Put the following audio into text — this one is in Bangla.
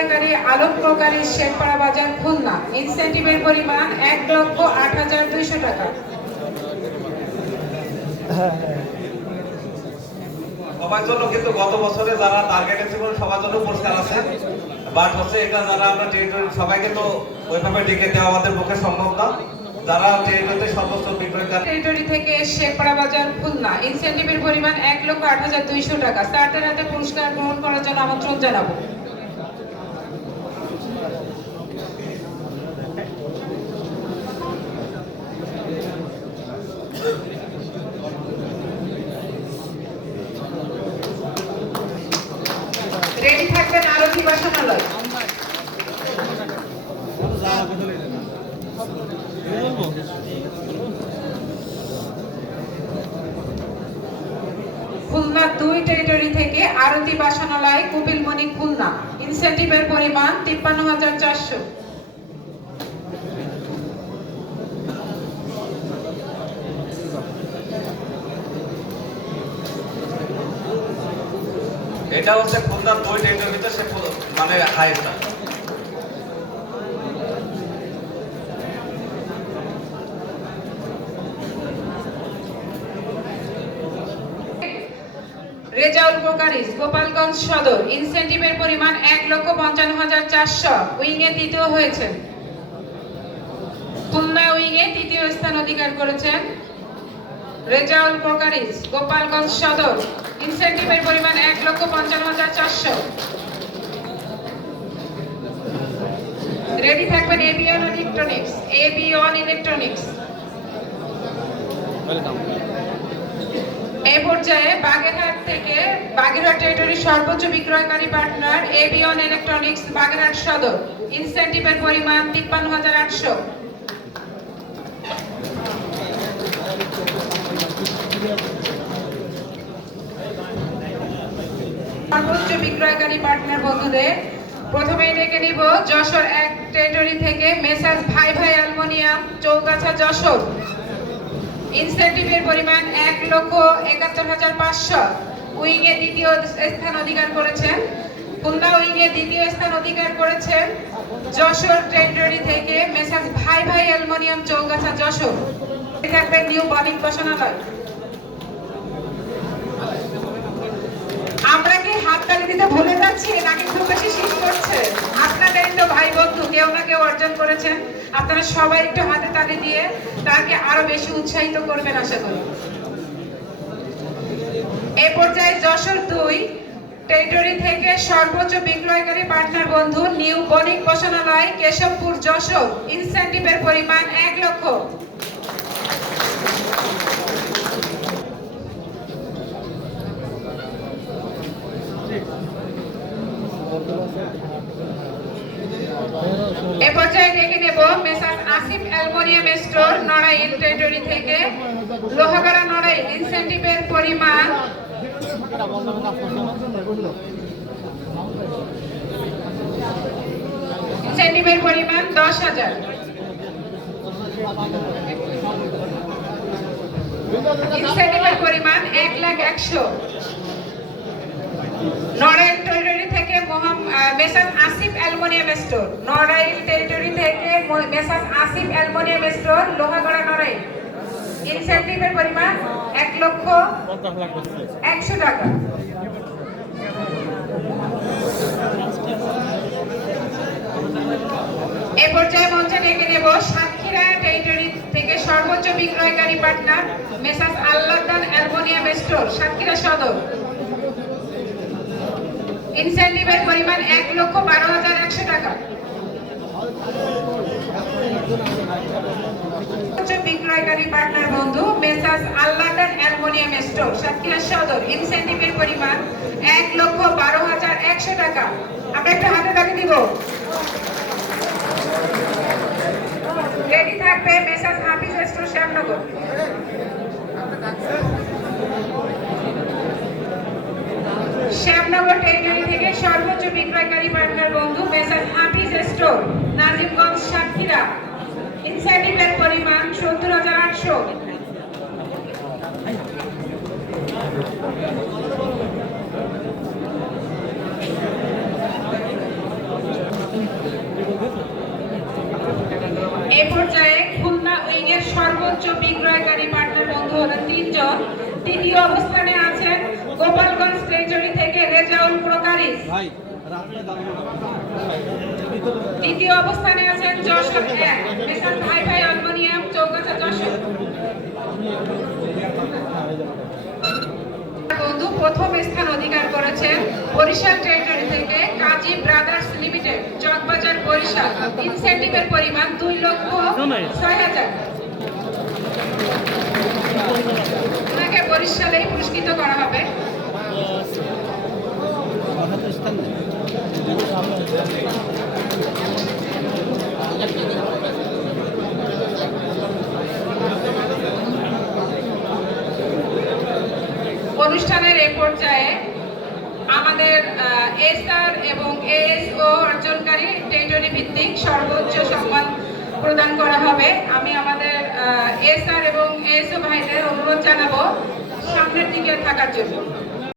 বিক্রয়কারী আলোক প্রকারী শেখপাড়া বাজার খুলনা। ইনসেন্টিভের পরিমাণ এক লক্ষ আট হাজার দুইশো টাকা। সবার জন্য কিন্তু গত বছরে যারা টার্গেটে ছিল সবার জন্য পুরস্কার আছে। বাট হচ্ছে এটা যারা আমরা সবাইকে তো ওইভাবে ডেকে দেওয়া আমাদের পক্ষে সম্ভব না। যারা টেরিটরিতে সর্বোচ্চ বিক্রয়কারী টেরিটরি থেকে শেখপাড়া বাজার খুলনা। ইনসেন্টিভের পরিমাণ এক লক্ষ আট হাজার দুইশো টাকা। স্যারদের হাতে পুরস্কার গ্রহণ করার জন্য আমন্ত্রণ জানাব রেডি থাকবেন আরতি বাসনালয় খুলনা দুই টেরিটরি থেকে আরতি বাসনালয়, কুপিলমণি খুলনা। ইনসেন্টিভের পরিমাণ তিপ্পান্ন হাজার চারশো। এটা হচ্ছে খুলনার দুই টেরিটরির ভিতরে সে মানে হাইয়েস্ট রেজাউল কোকারিস গোপালগঞ্জ সদর। ইনসেন্টিভের পরিমাণ এক লক্ষ পঞ্চান্ন হাজার চারশো। উইংয়ে তৃতীয় হয়েছেন। খুলনা উইংয়ে তৃতীয় স্থান অধিকার করেছেন রেজাউল কোকারিস গোপালগঞ্জ সদর। ইনসেন্টিভের পরিমাণ এক লক্ষ পঞ্চান্ন হাজার চারশো। রেডি থাকবেন এবিওন ইলেকট্রনিক্স। এবিওন ইলেকট্রনিক্স। এই পর্যায়ে বাগেরহাট থেকে বাগেরহাট টেরিটরির সর্বোচ্চ বিক্রয়কারী partner Abion electronics Bagerhat Sadar. ইনসেন্টিভের পরিমাণ তিপ্পান্ন হাজার আটশো। সর্বোচ্চ বিক্রয়কারী পার্টনার বন্ধুদের, প্রথমে ডেকে নিব যশোর এক টেরিটরি থেকে মেসাজ ভাই ভাই অ্যালমোনিয়াম, চৌগাছা যশোর। ইনসেন্টিভের পরিমাণ এক লক্ষ একাত্তর হাজার পাঁচশো। উইংয়ে দ্বিতীয় স্থান অধিকার করেছেন। খুলনা উইংয়ে দ্বিতীয় স্থান অধিকার করেছেন যশোর টেরিটরি থেকে মেসাজ ভাই ভাই অ্যালমোনিয়াম চৌগাছা যশোর। থাকবে নিউ বাণিক বসনালয়। আমরা কি হাততালি দিতে ভুলে যাচ্ছি? নাকি খুব বেশি শীত করছে? আপনাদের তো ভাই বন্ধু, কেউ না কেউ অর্জন করেছেন। আপনারা সবাই একটু হাতে তালি দিয়ে তাকে আরও বেশি উৎসাহিত করবেন আশা করি। এ পর্যায়ে যশোর দুই টেরিটরি থেকে সর্বোচ্চ বিক্রয়কারী পার্টনার বন্ধু নিউ বণিক বসনালয়, কেশবপুর, যশোর। ইনসেন্টিভের পরিমাণ এক লক্ষ এ পর্যায়ে ডেকে নেব messrs Asif aluminium store Narail territory থেকে। লোহাগাড়া নড়াইল ইনসেন্টিভের পরিমাণ। ইনসেন্টিভের পরিমাণ দশ হাজার। ইনসেন্টিভের পরিমাণ এক লাখ একশো। Narail territory messrs Asif aluminium store Narail territory থেকে ম- messrs Asif aluminium store Lohagara Narail. ইনসেন্টিভের পরিমাণ এক লক্ষ একশো টাকা। এ পর্যায়ে মঞ্চে ডেকে নেব সাতক্ষীরা টেরিটরি থেকে সর্বোচ্চ বিক্রয়কারী partner messrs Allahdan aluminium store Satkhira Sadar. ইনসেন্টিভের পরিমাণ এক লক্ষ বারো হাজার একশো টাকা। বিক্রয়কারী পার্টনার বন্ধু messrs Allahdan aluminium store, Satkhira Sadar. ইনসেন্টিভের পরিমাণ এক লক্ষ বারো হাজার একশো টাকা। আমরা একটু হাতে তাকে দিব। রেডি থাকবে messrs Hafiz store Shyamnagar. Shyamnagar territory থেকে সর্বোচ্চ বিক্রয়কারী পার্টনার বন্ধু মেসার হাফিজ স্টোর, নাজিমগঞ্জ সাতক্ষীরা। ইনসেন্টিভের পরিমাণ সত্তর হাজার আটশো। এ পর্যায়ে খুলনা উইংয়ের সর্বোচ্চ বিক্রয়কারী পার্টনার বন্ধু হলেন তিনজন। তৃতীয় অবস্থানে আছেন গোপালগঞ্জ ট্রেজারি দ্বিতীয় অবস্থানে আছেন যশোর এক ভাই ভাই অ্যালুমিনিয়াম চৌগাছা যশোর। বন্ধু, প্রথম স্থান অধিকার করেছেন বরিশাল টেরিটরি থেকে কাজী ব্রাদার্স লিমিটেড, চকবাজার বরিশাল। ইনসেন্টিভের পরিমাণ দুই লক্ষ ছয় হাজার। ওনাকে বরিশালেই পুরস্কৃত করা এসআর এবং এএসও অর্জনকারী টেরিটরি ভিত্তিক সর্বোচ্চ সম্মান প্রদান করা হবে। আমি আমাদের এসআর এবং এএসও ভাইদের অনুরোধ জানাব সামনের দিকে থাকার জন্য।